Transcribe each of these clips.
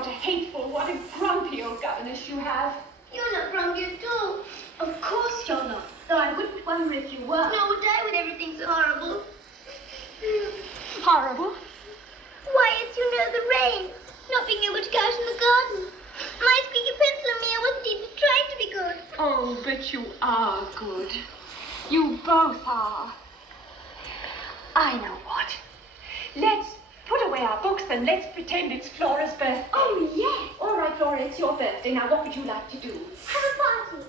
what a hateful, what a grumpy old governess you have. You're not grumpy at all. Of course you're not, though I wouldn't wonder if you were. No, would I, when everything's horrible? Horrible? Why, it's, you know, the rain. Not being able to go out in the garden. My squeaky pencil and me, I wasn't even trying to be good. Oh, but you are good. You both are. I know what. Let's put away our books and let's pretend it's Flora's birthday. Oh, yes. All right, Flora, it's your birthday. Now, what would you like to do? Have a party.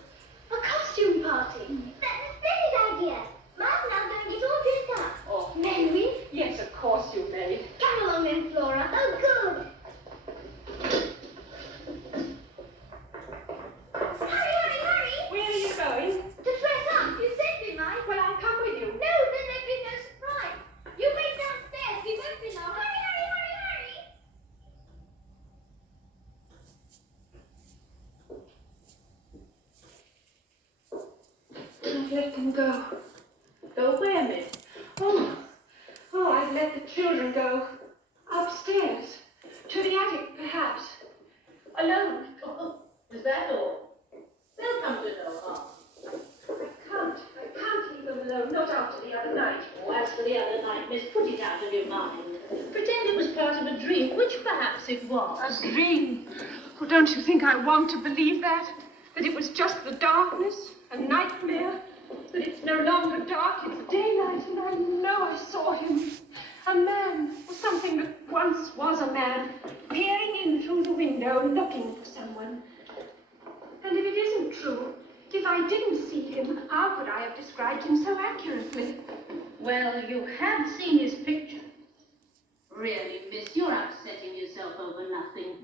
A costume party. That's a splendid idea. Mom and I'm going to get all dressed up. Oh. May we? Yes, of course you may. Come along then, Flora. Oh, good. Hurry. Where are you going? To dress up. You said we might. Well, I'll come with you. No, then there'd be no surprise. You wait downstairs. We won't be long. Hurry. Don't let them go. Go where, miss? Oh, I've let the children go. Upstairs. To the attic, perhaps. Alone. Oh, is that all? They'll come to no harm. I can't leave them alone, not after the other night. Oh, as for the other night, miss, put it out of your mind. Pretend it was part of a dream, which perhaps it was. A dream? Oh, don't you think I want to believe that? That it was just the darkness, a nightmare? That it's no longer dark, it's daylight, and I know I saw him. A man, or something that once was a man, peering in through the window, looking for someone. And if it isn't true, if I didn't see him, how could I have described him so accurately? Well, you have seen his picture. Really, miss, you're upsetting yourself over nothing.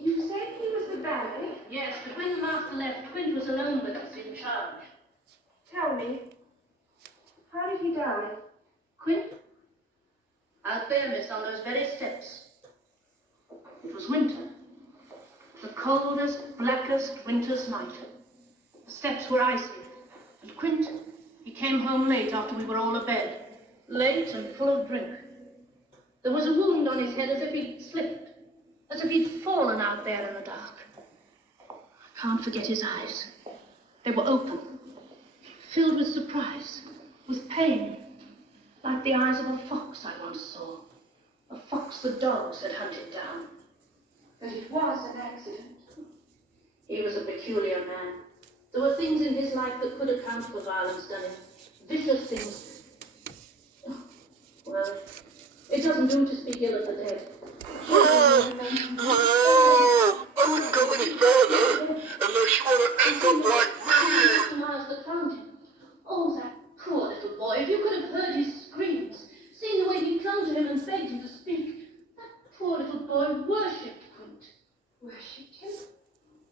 You said he was the valet? Yes, but when the master left, Quint was alone with us in charge. Tell me, how did he die? Quint? Out there, miss, on those very steps. It was winter. The coldest, blackest winter's night. The steps were icy. And Quint, he came home late after we were all abed. Late and full of drink. There was a wound on his head as if he'd slipped. As if he'd fallen out there in the dark. I can't forget his eyes. They were open. Filled with surprise. With pain. Like the eyes of a fox I once saw. A fox the dogs had hunted down. But it was an accident. He was a peculiar man. There were things in his life that could account for violence done him. Vicious things. Oh, well, it doesn't do to speak ill of the dead. I wouldn't go any further unless you want to end up like me. Miles the fountain. Oh, that poor little boy. If you could have heard his screams, seen the way he clung to him and begged him to speak. That poor little boy worshipped Quint. Worshipped him?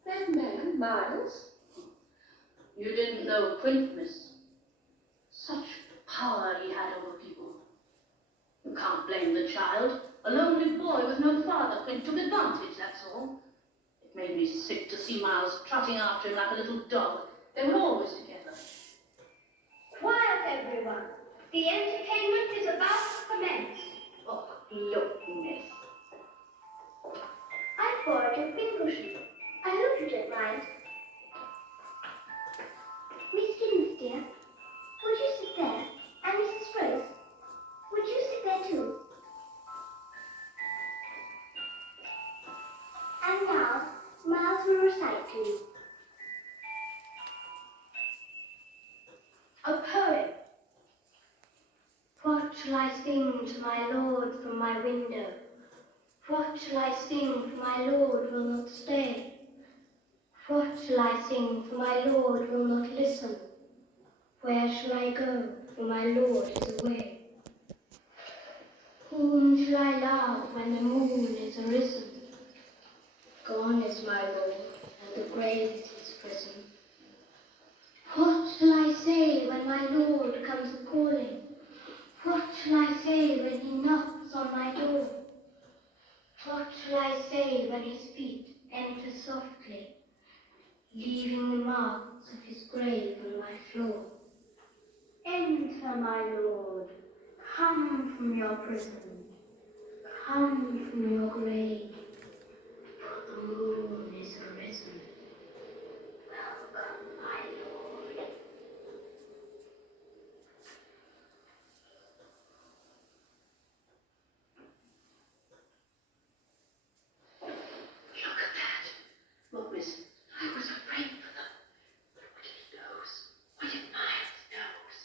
That man, Miles? You didn't know Quint, miss. Such power he had over people. You can't blame the child. A lonely boy with no father. Quint took advantage, that's all. It made me sick to see Miles trotting after him like a little dog. They were always together. Quiet, everyone. The entertainment is about to commence. Oh, look, miss. I bought your pincushion. I hope you don't mind. Miss Giddens, dear, would you sit there? And Mrs. Rose, would you sit there too? And now, Miles will recite to you. A poem. What shall I sing to my Lord from my window? What shall I sing, for my Lord will not stay? What shall I sing, for my Lord will not listen? Where shall I go, for my Lord is away? Whom shall I love when the moon is arisen? Gone is my Lord, and the grave is his prison. What shall I say when my Lord comes a-calling? What shall I say when he knocks on my door? What shall I say when his feet enter softly, leaving the marks of his grave on my floor? Enter, my Lord, come from your prison, come from your grave. moon is arisen. Welcome, my lord. Look at that. What, miss? I was afraid for them. What did he knows? What did Miles knows?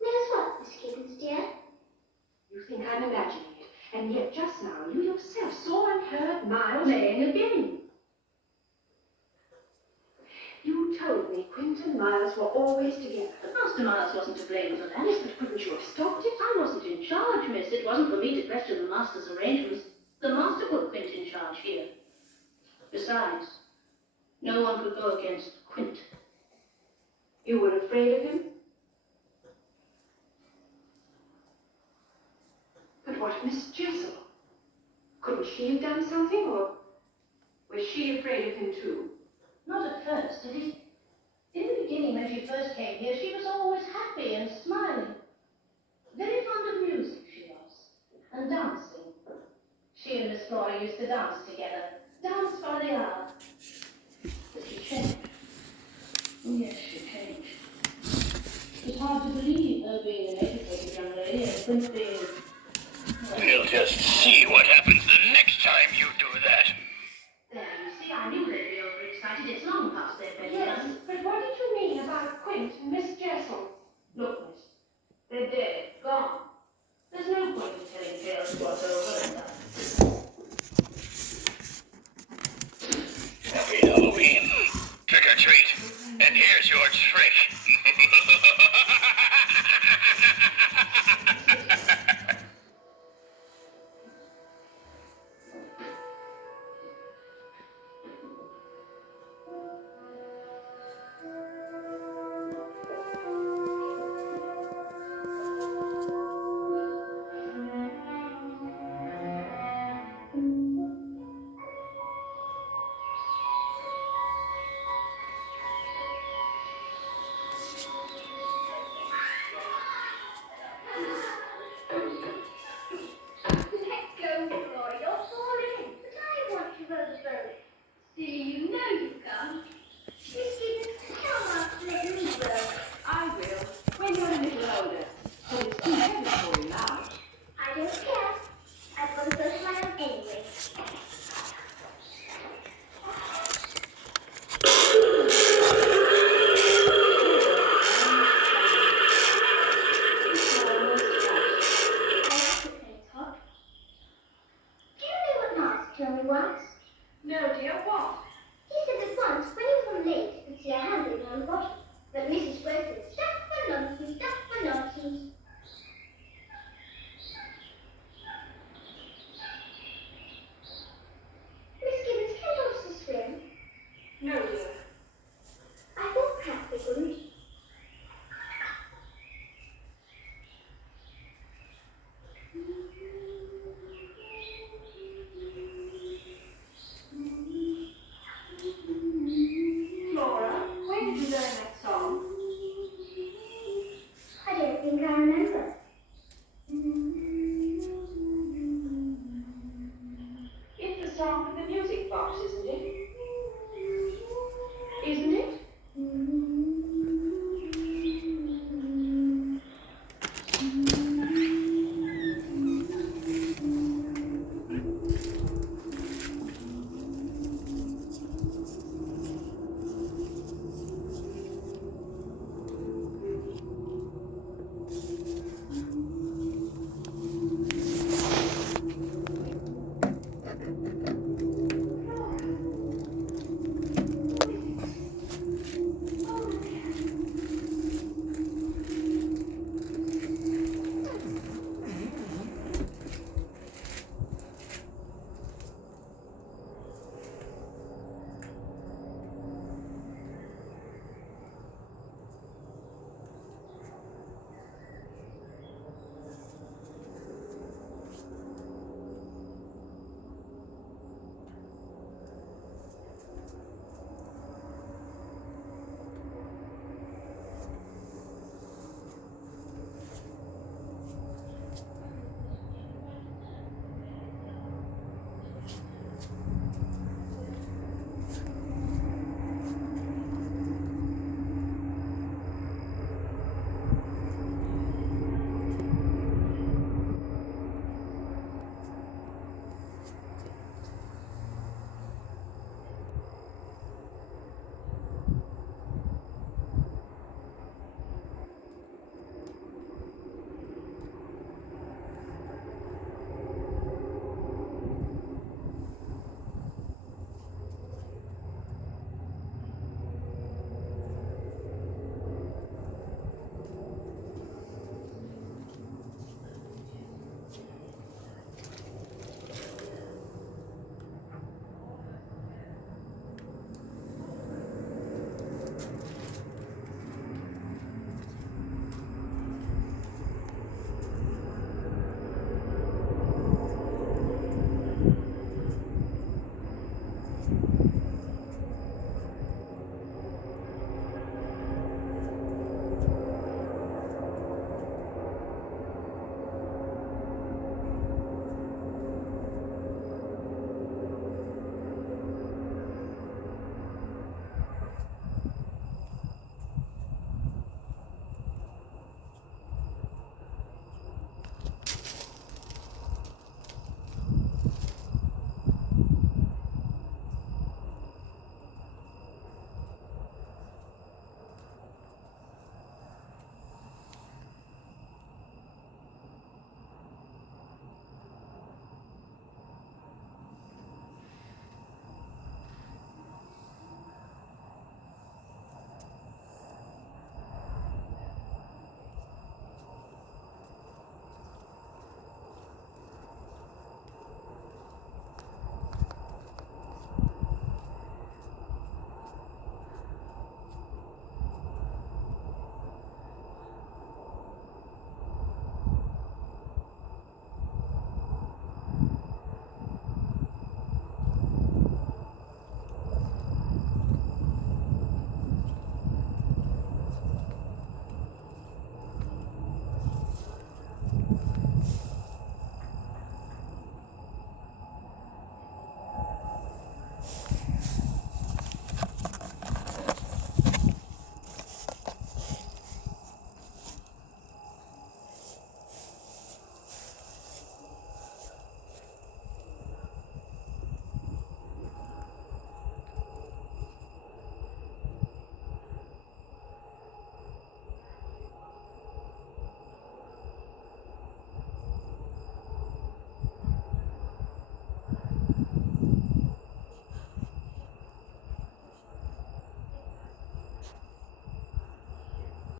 Knows what, Miss Gibbons, dear? You think I'm imagining it, and yet just now you yourself saw and heard Miles. Playing a game. You told me Quint and Miles were always together. But Master Miles wasn't to blame for that. Yes, but couldn't you have stopped it? I wasn't in charge, miss. It wasn't for me to question the master's arrangements. The master put Quint in charge here. Besides, no one could go against Quint. You were afraid of him? But what of Miss Jessel? Couldn't she have done something, or was she afraid of him too? Not at first, did he? In the beginning, when she first came here, she was always happy and smiling. Very fond of music, she was, and dancing. She and Miss Flora used to dance together. Dance by the hour. But she changed. Oh, yes, she changed. It was hard to believe her being an educated young lady and Quint being